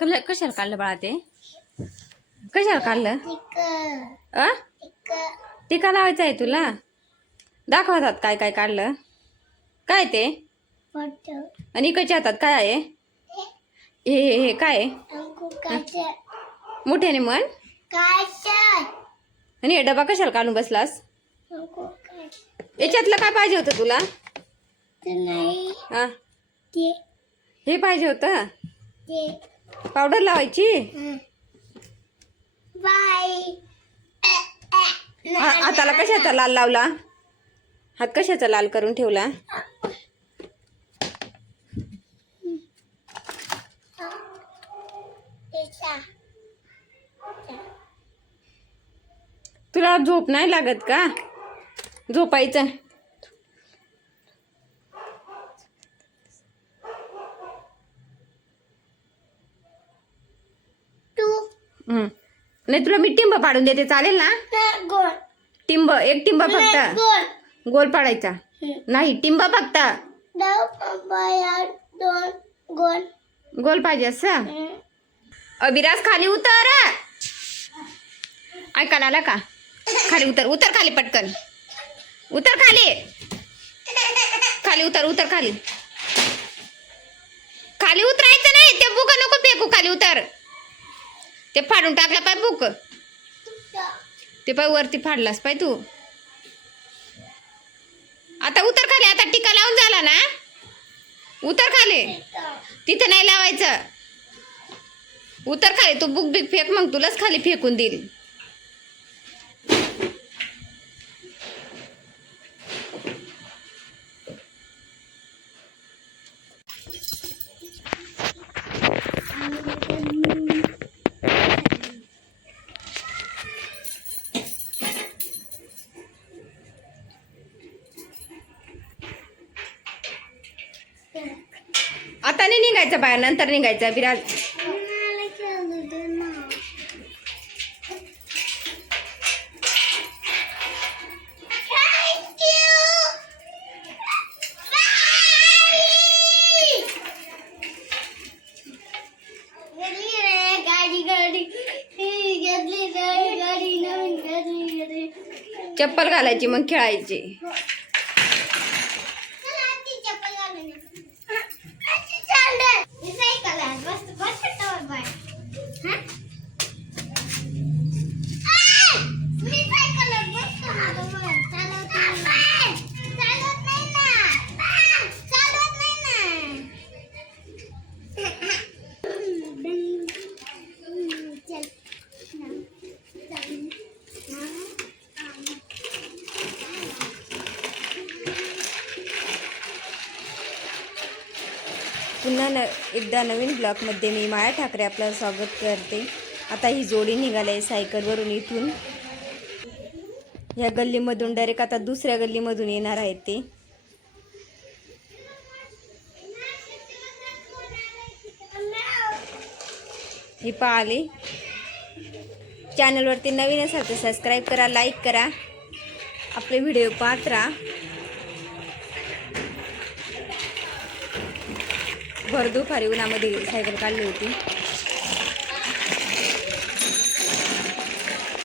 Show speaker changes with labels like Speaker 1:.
Speaker 1: कल कशाला काढलं बाळा ते? कशाला काढलं? अ? टीका लावायचा आहे तुला दाखवतात काय काय काढलं. काय ते? आणि इकडच्या हातात काय आहे? हे हे हे काय मोठ्याने म्हण. आणि हे डबा कशाला काढून बसलास? याच्यातलं काय पाहिजे होतं तुला? हा. हे पाहिजे होतं? पावडर लावायची? हाताला कशाचा लाल लावला? हात कशाचा लाल करून ठेवला? तुला झोप नाही लागत का? झोपायचं. नाही तुला मी टिंब पाडून देते चालेल ना? टिंब एक टिंब फक्त. गोल. पाडायचा नाही टिंब फक्त. गोल. पाहिजे असं? अभिराज खाली उतर. ऐका आला का? खाली उतर उतर खाली पटकन. उतर खाली. खाली उतर उतर खाली. खाली उतरायचं नाही ते बुक नको फेकू खाली उतर. ते फाडून टाकलं पाय बुक. ते पाय वरती फाडलास पाय तू. आता उतर खाली आता टिका लावून झाला ना? उतर खाली. तिथे नाही लावायचं. उतर खाली तू बुक बिक फेक मग तुलाच खाली फेकून देईल. आता नाही निघायचं बाहेर नंतर निघायचं विराज चप्पल घालायची मग खेळायची. पुन्हा न एकदा नवीन ब्लॉकमध्ये मी माया ठाकरे आपलं स्वागत करते. आता ही जोडी निघाली आहे सायकलवरून इथून. या गल्लीमधून डायरेक्ट आता दुसऱ्या गल्लीमधून येणार आहेत ते. हे पाहिले. चॅनलवरती नवीन असाल तर सबस्क्राईब करा लाईक करा. आपले व्हिडिओ पाहत राहा. भर फारिवनामध्ये सायकल काढली होती.